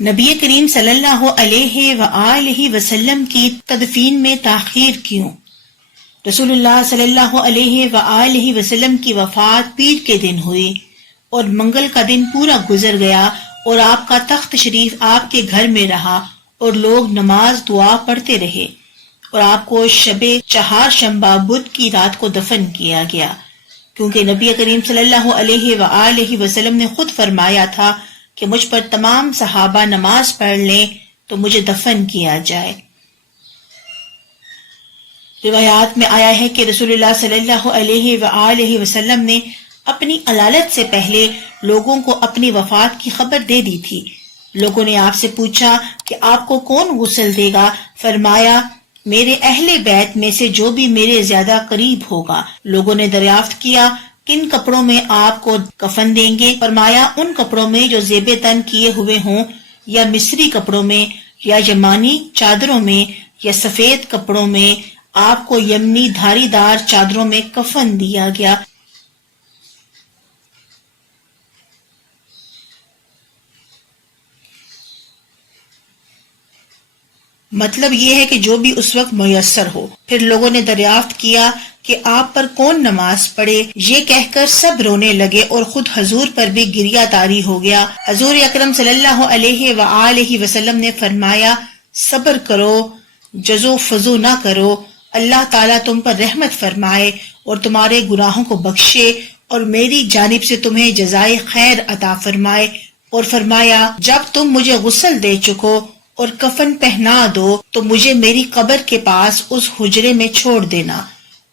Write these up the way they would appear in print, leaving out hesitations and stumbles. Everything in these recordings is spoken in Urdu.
نبی کریم صلی اللہ علیہ وآلہ وسلم کی تدفین میں تاخیر کیوں؟ رسول اللہ صلی اللہ علیہ وآلہ وسلم کی وفات پیر کے دن ہوئی اور منگل کا دن پورا گزر گیا اور آپ کا تخت شریف آپ کے گھر میں رہا اور لوگ نماز دعا پڑھتے رہے اور آپ کو شب چہارشنبہ بدھ کی رات کو دفن کیا گیا، کیونکہ نبی کریم صلی اللہ علیہ وآلہ وسلم نے خود فرمایا تھا کہ مجھ پر تمام صحابہ نماز پڑھ لیں تو مجھے دفن کیا جائے۔ روایات میں آیا ہے کہ رسول اللہ صلی اللہ علیہ وآلہ وسلم نے اپنی علالت سے پہلے لوگوں کو اپنی وفات کی خبر دے دی تھی۔ لوگوں نے آپ سے پوچھا کہ آپ کو کون غسل دے گا؟ فرمایا میرے اہل بیت میں سے جو بھی میرے زیادہ قریب ہوگا۔ لوگوں نے دریافت کیا کن کپڑوں میں آپ کو کفن دیں گے؟ فرمایا ان کپڑوں میں جو زیب تن کیے ہوئے ہوں، یا مصری کپڑوں میں، یا یمانی چادروں میں، یا سفید کپڑوں میں۔ آپ کو یمنی دھاری دار چادروں میں کفن دیا گیا۔ مطلب یہ ہے کہ جو بھی اس وقت میسر ہو۔ پھر لوگوں نے دریافت کیا کہ آپ پر کون نماز پڑھے؟ یہ کہہ کر سب رونے لگے اور خود حضور پر بھی گریہ طاری ہو گیا۔ حضور اکرم صلی اللہ علیہ وآلہ وسلم نے فرمایا صبر کرو، جزو فضو نہ کرو، اللہ تعالیٰ تم پر رحمت فرمائے اور تمہارے گناہوں کو بخشے اور میری جانب سے تمہیں جزائے خیر عطا فرمائے۔ اور فرمایا جب تم مجھے غسل دے چکو اور کفن پہنا دو تو مجھے میری قبر کے پاس اس حجرے میں چھوڑ دینا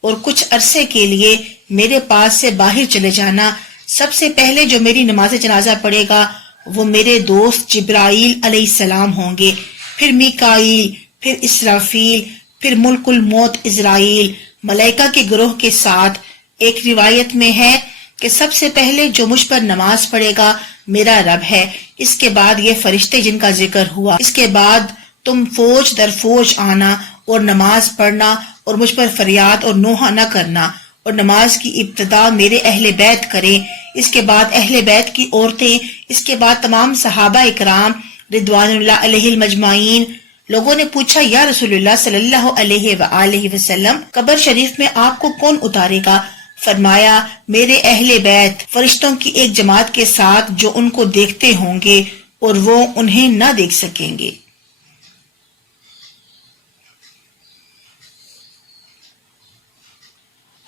اور کچھ عرصے کے لیے میرے پاس سے باہر چلے جانا۔ سب سے پہلے جو میری نماز جنازہ پڑھے گا وہ میرے دوست جبرائیل علیہ السلام ہوں گے، پھر میکائیل، پھر اسرافیل، پھر ملک الموت عزرائیل ملائکہ کے گروہ کے ساتھ۔ ایک روایت میں ہے کہ سب سے پہلے جو مجھ پر نماز پڑھے گا میرا رب ہے، اس کے بعد یہ فرشتے جن کا ذکر ہوا، اس کے بعد تم فوج در فوج آنا اور نماز پڑھنا اور مجھ پر فریاد اور نوحہ نہ کرنا، اور نماز کی ابتدا میرے اہل بیت کریں، اس کے بعد اہل بیت کی عورتیں، اس کے بعد تمام صحابہ اکرام رضوان اللہ علیہ المجمعین۔ لوگوں نے پوچھا یا رسول اللہ صلی اللہ علیہ وآلہ وسلم قبر شریف میں آپ کو کون اتارے گا؟ فرمایا میرے اہل بیت فرشتوں کی ایک جماعت کے ساتھ جو ان کو دیکھتے ہوں گے اور وہ انہیں نہ دیکھ سکیں گے۔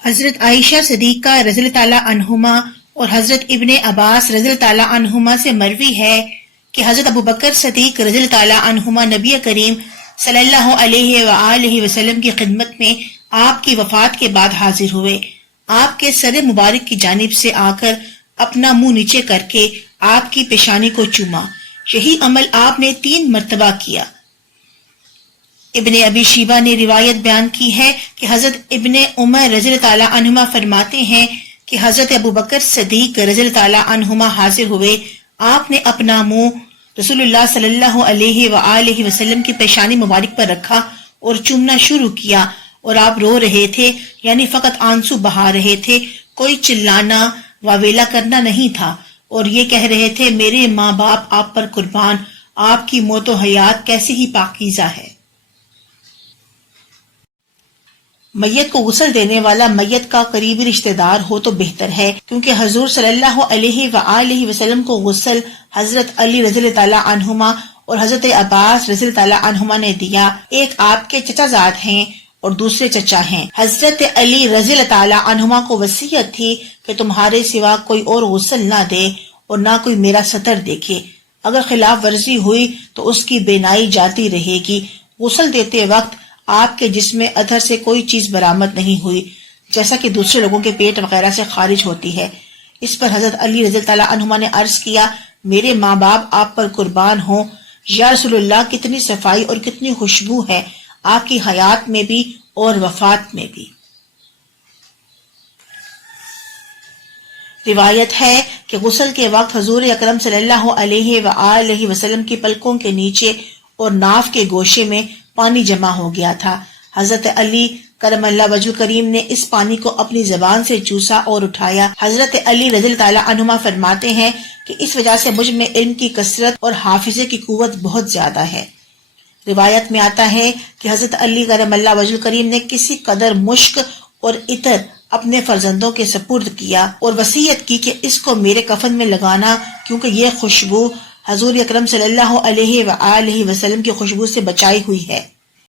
حضرت عائشہ صدیقہ رضی اللہ تعالیٰ عنہما اور حضرت ابن عباس رضی اللہ تعالیٰ عنہما سے مروی ہے کہ حضرت ابوبکر صدیق رضی اللہ تعالیٰ عنہما نبی کریم صلی اللہ علیہ وآلہ وسلم کی خدمت میں آپ کی وفات کے بعد حاضر ہوئے۔ آپ کے سر مبارک کی جانب سے آ کر اپنا منہ نیچے کر کے آپ کی پیشانی کو چوما۔ یہی عمل آپ نے 3 مرتبہ کیا۔ ابن ابی شیبہ نے روایت بیان کی ہے کہ حضرت ابن عمر رضی اللہ تعالیٰ عنہما فرماتے ہیں کہ حضرت ابوبکر صدیق رضی اللہ تعالیٰ عنہما حاضر ہوئے۔ آپ نے اپنا منہ رسول اللہ صلی اللہ علیہ وآلہ وسلم کی پیشانی مبارک پر رکھا اور چومنا شروع کیا، اور آپ رو رہے تھے، یعنی فقط آنسو بہا رہے تھے، کوئی چلانا واویلا کرنا نہیں تھا، اور یہ کہہ رہے تھے میرے ماں باپ آپ پر قربان، آپ کی موت و حیات کیسی ہی پاکیزہ ہے۔ میت کو غسل دینے والا میت کا قریبی رشتہ دار ہو تو بہتر ہے، کیونکہ حضور صلی اللہ علیہ وآلہ وسلم کو غسل حضرت علی رضی اللہ تعالیٰ عنہما اور حضرت عباس رضی اللہ تعالیٰ عنہما نے دیا۔ ایک آپ کے چچا زاد ہیں اور دوسرے چچا ہیں۔ حضرت علی رضی اللہ تعالیٰ عنہما کو وصیت تھی کہ تمہارے سوا کوئی اور غسل نہ دے اور نہ کوئی میرا سطر دیکھے، اگر خلاف ورزی ہوئی تو اس کی بینائی جاتی رہے گی۔ غسل دیتے وقت آپ کے جسم میں ادھر سے کوئی چیز برآمد نہیں ہوئی، جیسا کہ دوسرے لوگوں کے پیٹ وغیرہ سے خارج ہوتی ہے۔ اس پر حضرت علی رضی اللہ عنہما نے عرض کیا میرے ماں باپ آپ پر قربان ہوں، یا رسول اللہ کتنی صفائی اور کتنی خوشبو ہے آپ کی حیات میں بھی اور وفات میں بھی۔ روایت ہے کہ غسل کے وقت حضور اکرم صلی اللہ علیہ وآلہ وسلم کی پلکوں کے نیچے اور ناف کے گوشے میں پانی جمع ہو گیا تھا۔ حضرت علی کرم اللہ وجہ کریم نے اس پانی کو اپنی زبان سے چوسا اور اٹھایا۔ حضرت علی رضی اللہ تعالیٰ عنہما فرماتے ہیں کہ اس وجہ سے مجھ میں علم کی کثرت اور حافظے کی قوت بہت زیادہ ہے۔ روایت میں آتا ہے کہ حضرت علی کرم اللہ وجہ کریم نے کسی قدر مشک اور عطر اپنے فرزندوں کے سپرد کیا اور وصیت کی کہ اس کو میرے کفن میں لگانا، کیونکہ یہ خوشبو حضور اکرم صلی اللہ علیہ وآلہ وسلم کی خوشبو سے بچائی ہوئی ہے۔